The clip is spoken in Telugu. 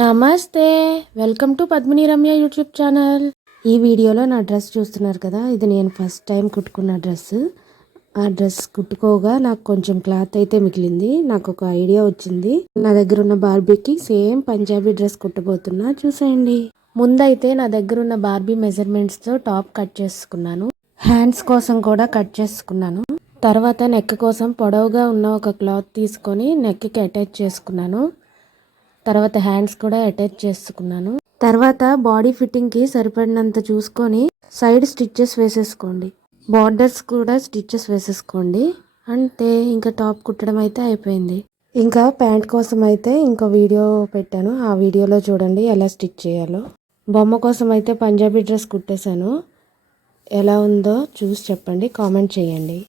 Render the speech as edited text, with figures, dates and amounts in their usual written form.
నమస్తే, welcome to Padmini Ramya YouTube channel. ఈ వీడియోలో నా డ్రెస్ చూస్తున్నారు కదా, ఇది నేను ఫస్ట్ టైం కుట్టుకున్న డ్రెస్. ఆ డ్రెస్ కుట్టుకోగా నాకు కొంచెం క్లాత్ అయితే మిగిలింది. నాకు ఒక ఐడియా వచ్చింది. నా దగ్గర ఉన్న బార్బీకి సేమ్ పంజాబీ డ్రెస్ కుట్టబోతున్నా, చూసేయండి. ముందైతే నా దగ్గర ఉన్న బార్బీ మెజర్మెంట్స్తో టాప్ కట్ చేసుకున్నాను. హ్యాండ్స్ కోసం కూడా కట్ చేసుకున్నాను. తర్వాత నెక్ కోసం పొడవుగా ఉన్న ఒక క్లాత్ తీసుకొని నెక్కి అటాచ్ చేసుకున్నాను. తర్వాత హ్యాండ్స్ కూడా అటాచ్ చేసుకున్నాను. తర్వాత బాడీ ఫిట్టింగ్కి సరిపడినంత చూసుకొని సైడ్ స్టిచ్చెస్ వేసేసుకోండి. బార్డర్స్ కూడా స్టిచ్చెస్ వేసేసుకోండి. అంటే ఇంకా టాప్ కుట్టడం అయితే అయిపోయింది. ఇంకా ప్యాంట్ కోసం అయితే ఇంకో వీడియో పెట్టాను, ఆ వీడియోలో చూడండి ఎలా స్టిచ్ చేయాలో. బొమ్మ కోసం అయితే పంజాబీ డ్రెస్ కుట్టేశాను. ఎలా ఉందో చూసి చెప్పండి, కామెంట్ చేయండి.